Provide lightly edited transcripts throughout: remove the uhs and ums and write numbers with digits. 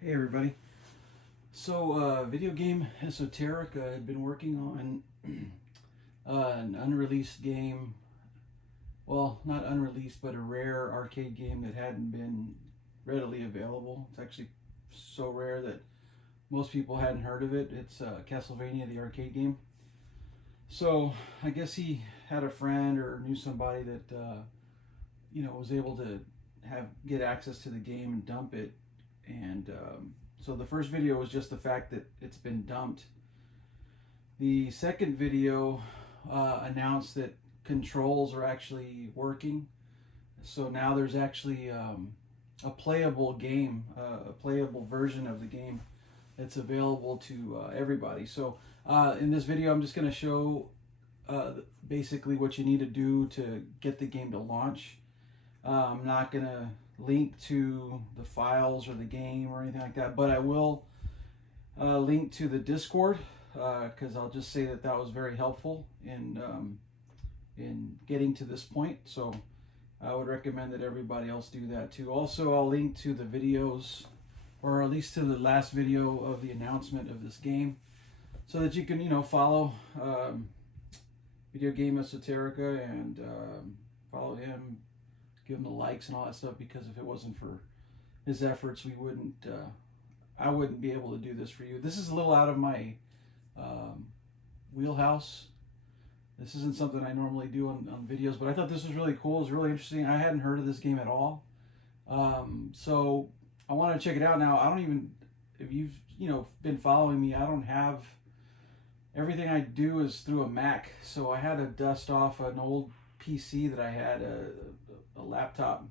Hey everybody. Video game Esoterica had been working on an unreleased game. Well, not unreleased, but a rare arcade game that hadn't been readily available. It's actually so rare that most people hadn't heard of it. It's Castlevania, the arcade game. So I guess he had a friend or knew somebody that was able to get access to the game and dump it. And so the first video was just the fact that it's been dumped. The second video announced that controls are actually working. So now there's actually a playable game, a playable version of the game that's available to everybody. So in this video, I'm just going to show basically what you need to do to get the game to launch. I'm not going to link to the files or the game or anything like that, but I will link to the Discord because I'll just say that that was very helpful in getting to this point. So I would recommend that everybody else do that too. Also, I'll link to the videos, or at least to the last video of the announcement of this game, so that you can follow Video Game Esoterica and follow him, give him the likes and all that stuff, because if it wasn't for his efforts, I wouldn't be able to do this for you. This is a little out of my wheelhouse. This isn't something I normally do on videos, but I thought this was really cool. It was really interesting. I hadn't heard of this game at all. So I want to check it out now. I don't even, if you've been following me, I don't have, everything I do is through a Mac. So I had to dust off an old PC that I had, a laptop,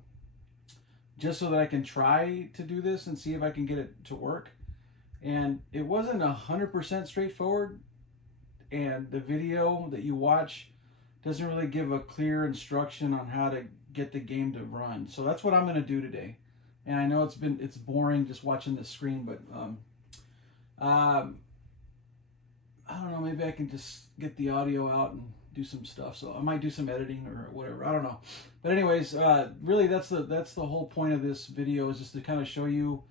just so that I can try to do this and see if I can get it to work. And it wasn't 100% straightforward, and the video that you watch doesn't really give a clear instruction on how to get the game to run. So that's what I'm going to do today. And I know it's boring just watching the screen, but I don't know, maybe I can just get the audio out and do some stuff. So I might do some editing or whatever. I don't know. But anyways, really that's the whole point of this video, is just to kind of show you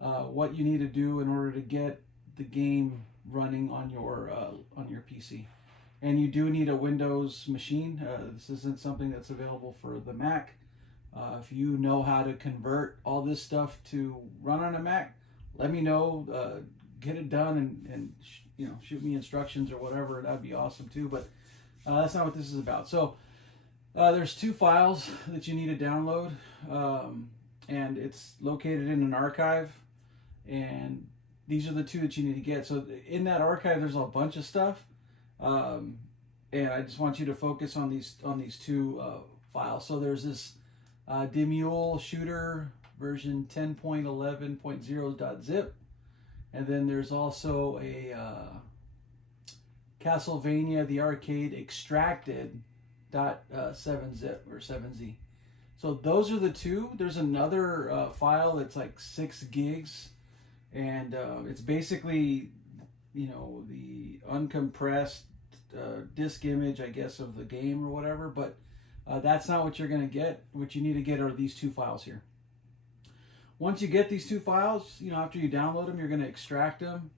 what you need to do in order to get the game running on your PC. And you do need a Windows machine. This isn't something that's available for the Mac. If you know how to convert all this stuff to run on a Mac, let me know. Get it done and shoot me instructions or whatever. That'd be awesome too. But that's not what this is about. So there's two files that you need to download, and it's located in an archive. And these are the two that you need to get. So in that archive, there's a bunch of stuff, and I just want you to focus on these two files. So there's this Demule shooter version 10.11.0.zip, and then there's also a Castlevania the arcade extracted .7zip or 7z. So those are the two. There's another file that's like 6 gigs. And it's basically, the uncompressed disk image, I guess, of the game or whatever. But that's not what you're going to get. What you need to get are these two files here. Once you get these two files, after you download them, you're going to extract them.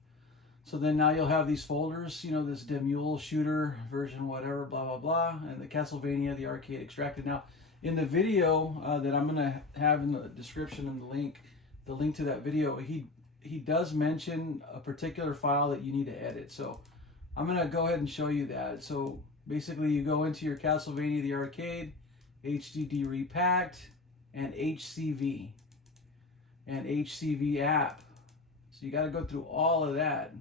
So then now you'll have these folders, this Demule shooter version, whatever, blah, blah, blah, and the Castlevania, the arcade extracted. Now, in the video that I'm going to have in the description and the link to that video, he does mention a particular file that you need to edit. So I'm going to go ahead and show you that. So basically you go into your Castlevania the arcade, HDD repacked, and HCV app. So you got to go through all of that.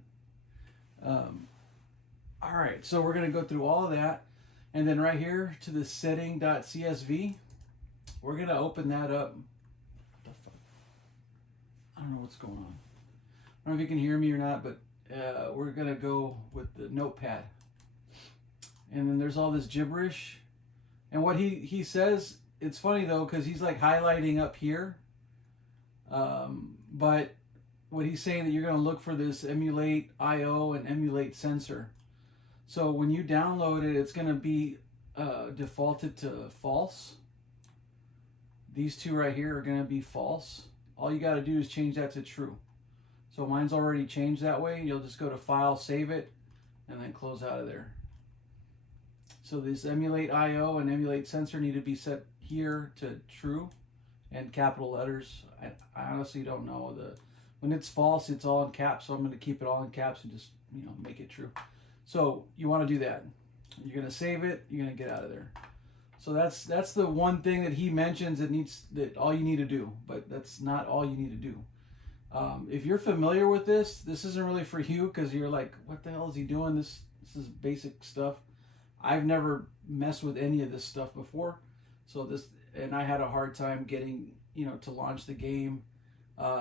All right, so we're going to go through all of that, and then right here to the setting.csv, we're going to open that up. What the fuck? I don't know what's going on. I don't know if you can hear me or not, but we're going to go with the notepad. And then there's all this gibberish. And what he says, it's funny though, because he's like highlighting up here. But what he's saying, that you're going to look for this emulate IO and emulate sensor. So when you download it, it's going to be defaulted to false. These two right here are going to be false. All you got to do is change that to true. So mine's already changed that way. You'll just go to File, Save It, and then close out of there. So this emulate IO and emulate sensor need to be set here to true and capital letters. I honestly don't know. When it's false, it's all in caps, so I'm going to keep it all in caps and just, make it true. So you want to do that. You're going to save it. You're going to get out of there. So that's the one thing that he mentions that all you need to do, but that's not all you need to do. If you're familiar with this isn't really for you because you're like, what the hell is he doing? This is basic stuff. I've never messed with any of this stuff before, and I had a hard time getting to launch the game.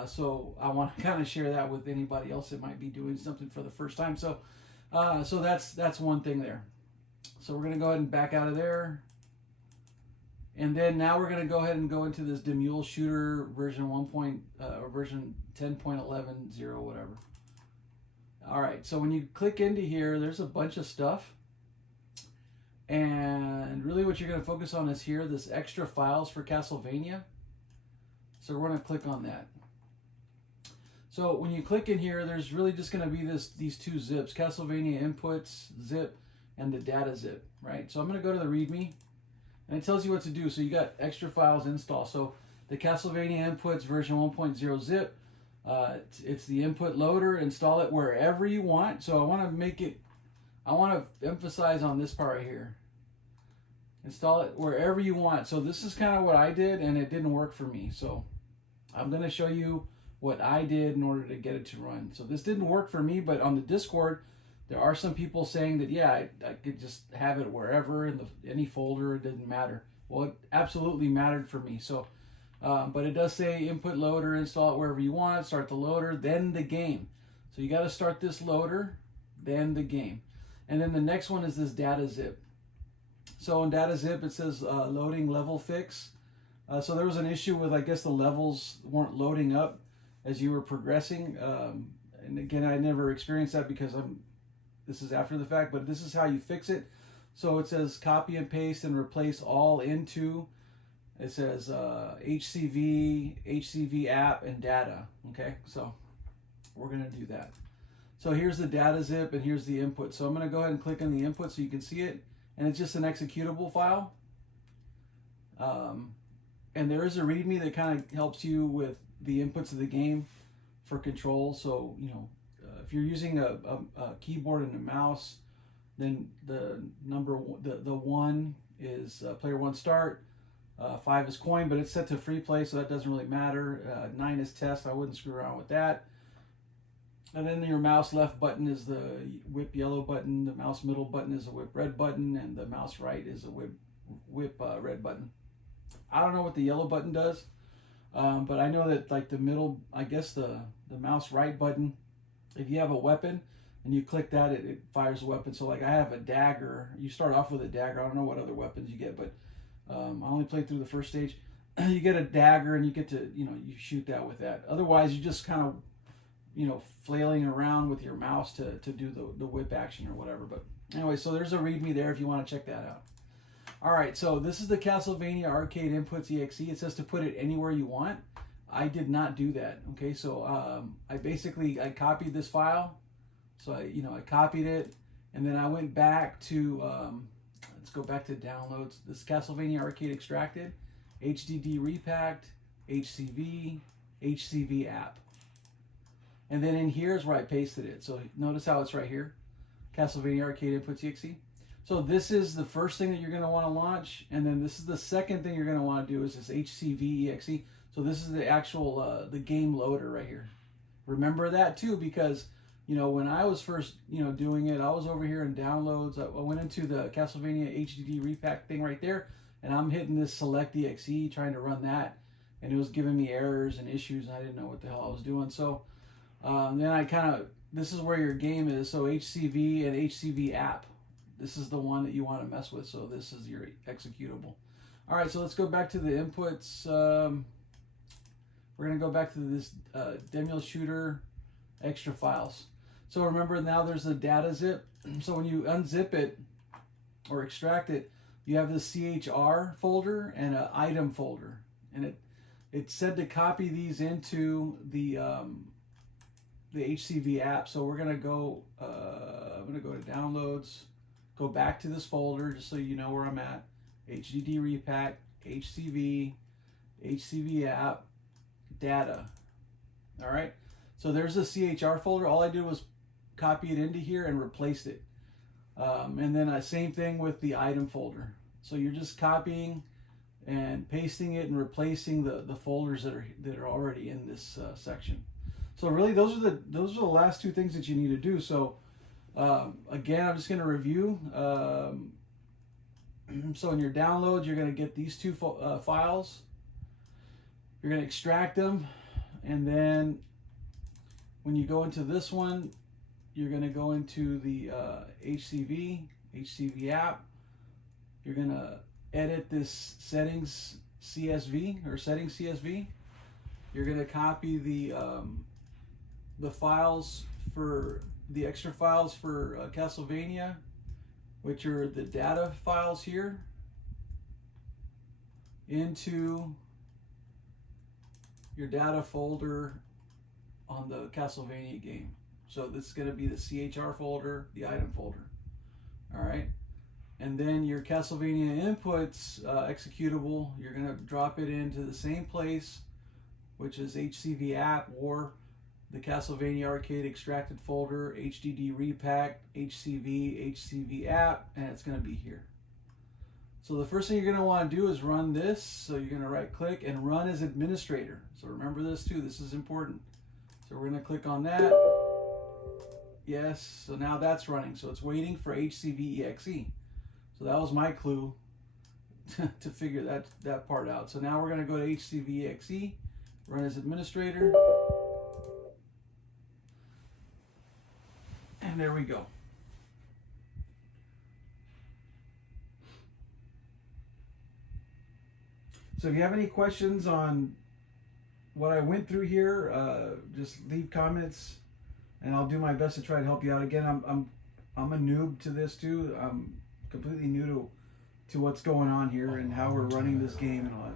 So I want to kind of share that with anybody else that might be doing something for the first time. So that's one thing there. So we're gonna go ahead and back out of there. And then now we're going to go ahead and go into this Demule Shooter version version 10.11.0 whatever. All right, so when you click into here, there's a bunch of stuff. And really what you're going to focus on is here, this extra files for Castlevania. So we're going to click on that. So when you click in here, there's really just going to be these two zips, Castlevania inputs zip and the data zip, right? So I'm going to go to the README. And it tells you what to do. So you got extra files install. So the Castlevania inputs version 1.0 zip. It's the input loader. Install it wherever you want. So I want to emphasize on this part right here. Install it wherever you want. So this is kind of what I did, and it didn't work for me. So I'm going to show you what I did in order to get it to run. So this didn't work for me, but on the Discord, there are some people saying that, yeah, I could just have it wherever in any folder, it didn't matter. Well, it absolutely mattered for me. So, but it does say input loader, install it wherever you want, start the loader, then the game. So you got to start this loader, then the game. And then the next one is this data zip. So in data zip, it says loading level fix. So there was an issue with, I guess, the levels weren't loading up as you were progressing. And again, I never experienced that because this is after the fact, but this is how you fix it. So it says copy and paste and replace all into, it says HCV app and data. Okay, so we're going to do that. So here's the data zip and here's the input. So I'm going to go ahead and click on the input so you can see it. And it's just an executable file. And there is a README that kind of helps you with the inputs of the game for control. So, if you're using a keyboard and a mouse, then the one is player one start, 5 is coin, but it's set to free play, so that doesn't really matter. 9 is test. I wouldn't screw around with that. And then your mouse left button is the whip yellow button, the mouse middle button is a whip red button, and the mouse right is a whip red button. I don't know what the yellow button does, but I know that like the middle, I guess the mouse right button, if you have a weapon and you click that, it fires a weapon. So like I have a dagger. You start off with a dagger. I don't know what other weapons you get, but I only played through the first stage. You get a dagger and you get to, you shoot that with that. Otherwise, you just kind of, flailing around with your mouse to do the whip action or whatever. But anyway, so there's a README there if you want to check that out. All right, so this is the Castlevania Arcade Inputs EXE. It says to put it anywhere you want. I did not do that. Okay, so I copied this file. So I copied it, and then I went back to let's go back to downloads. This Castlevania Arcade Extracted, HDD Repacked, HCV app, and then in here is where I pasted it. So notice how it's right here, Castlevania Arcade Inputs EXE. So this is the first thing that you're going to want to launch, and then this is the second thing you're going to want to do is this HCV EXE. So this is the actual the game loader right here. Remember that too, because when I was first doing it, I was over here in downloads. I went into the Castlevania HDD Repack thing right there, and I'm hitting this select EXE trying to run that, and it was giving me errors and issues, and I didn't know what the hell I was doing. So then this is where your game is. So HCV and HCV app. This is the one that you want to mess with. So this is your executable. All right, so let's go back to the inputs. We're going to go back to this Demule Shooter extra files. So remember now there's the data zip. So when you unzip it or extract it, you have this CHR folder and an item folder. And it said to copy these into the the HCV app. So we're gonna go. I'm gonna go to downloads. Go back to this folder just so you know where I'm at. HDD repack, HCV, HCV app, data. All right. So there's a CHR folder. All I did was copy it into here and replaced it. And then same thing with the item folder. So you're just copying and pasting it and replacing the folders that are already in this section. So really, those are the last two things that you need to do. So again, I'm just going to review. So in your downloads, you're going to get these two files. You're going to extract them, and then when you go into this one, you're going to go into the HCV app. You're going to edit this settings CSV or settings CSV. You're going to copy the files for the extra files for Castlevania, which are the data files here, into your data folder on the Castlevania game. So this is going to be the CHR folder, the item folder. All right. And then your Castlevania inputs executable, you're going to drop it into the same place, which is HCV app or the Castlevania arcade extracted folder, HDD repack, HCV app, and it's going to be here. So the first thing you're going to want to do is run this. So you're going to right click and run as administrator. So remember this too, this is important. So we're going to click on that. Yes, so now that's running. So it's waiting for HCV-EXE. So that was my clue to figure that part out. So now we're going to go to HCV-EXE, run as administrator. And there we go. So if you have any questions on what I went through here, just leave comments, and I'll do my best to try to help you out. Again, I'm a noob to this too. I'm completely new to what's going on here and how we're running this game and all that.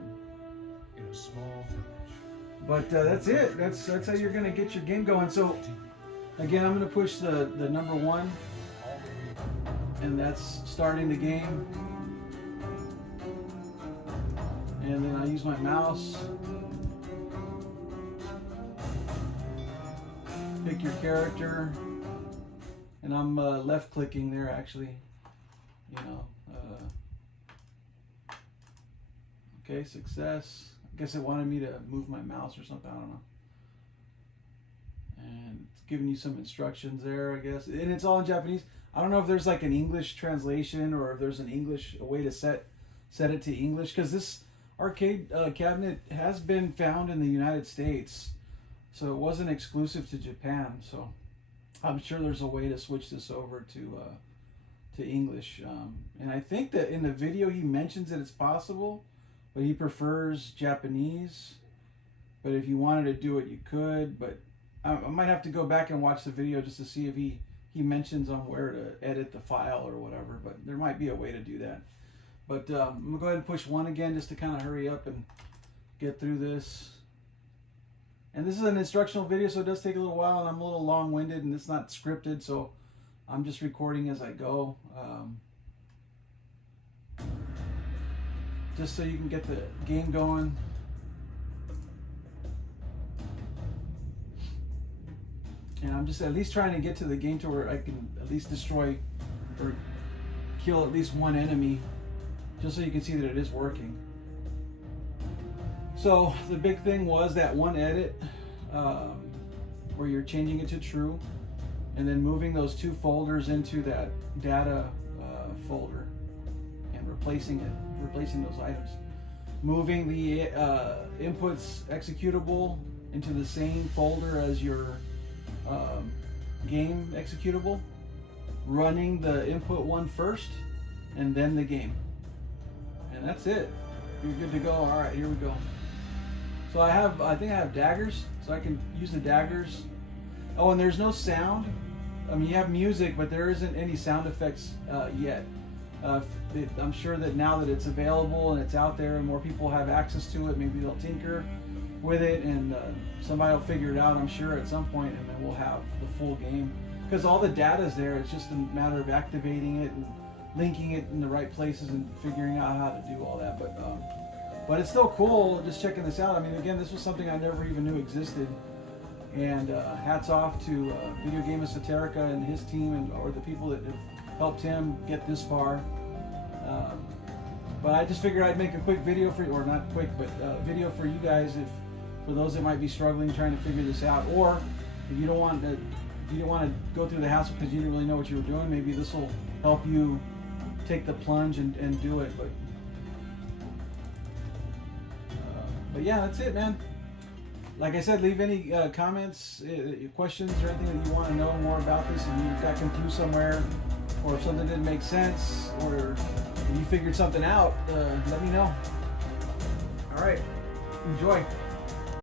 In a small village. But that's it. That's how you're gonna get your game going. So again, I'm gonna push the number 1, and that's starting the game. And then I use my mouse. Pick your character, and I'm left clicking there actually, you know. Okay, success. I guess it wanted me to move my mouse or something, I don't know. And it's giving you some instructions there, I guess, and it's all in Japanese. I don't know if there's like an English translation or if there's a way to set it to English, because this arcade cabinet has been found in the United States. So it wasn't exclusive to Japan, so I'm sure there's a way to switch this over to English. And I think that in the video he mentions that it's possible, but he prefers Japanese. But if you wanted to do it, you could. But I might have to go back and watch the video just to see if he mentions on where to edit the file or whatever. But there might be a way to do that. But I'm going to go ahead and push 1 again just to kind of hurry up and get through this. And this is an instructional video, so it does take a little while, and I'm a little long-winded, and it's not scripted, so I'm just recording as I go. Just so you can get the game going. And I'm just at least trying to get to the game to where I can at least destroy or kill at least one enemy, just so you can see that it is working. So the big thing was that one edit where you're changing it to true, and then moving those 2 folders into that data folder and replacing those items. Moving the inputs executable into the same folder as your game executable. Running the input one first, and then the game. And that's it. You're good to go. All right, here we go. So I think I have daggers, so I can use the daggers. Oh, and there's no sound. I mean, you have music, but there isn't any sound effects yet. I'm sure that now that it's available and it's out there and more people have access to it, maybe they'll tinker with it, and somebody will figure it out, I'm sure, at some point, and then we'll have the full game. Because all the data's there, it's just a matter of activating it and linking it in the right places and figuring out how to do all that. But it's still cool just checking this out. I mean, again, this was something I never even knew existed. And hats off to Video Game Esoterica and his team, and or the people that have helped him get this far. But I just figured I'd make a quick video for you, or not quick, but video for you guys, for those that might be struggling trying to figure this out, or if you don't want to go through the hassle because you didn't really know what you were doing. Maybe this will help you take the plunge and do it. But yeah, that's it, man. Like I said, leave any comments, questions, or anything that you want to know more about this, and you got confused somewhere, or if something didn't make sense, or you figured something out, let me know. All right, enjoy.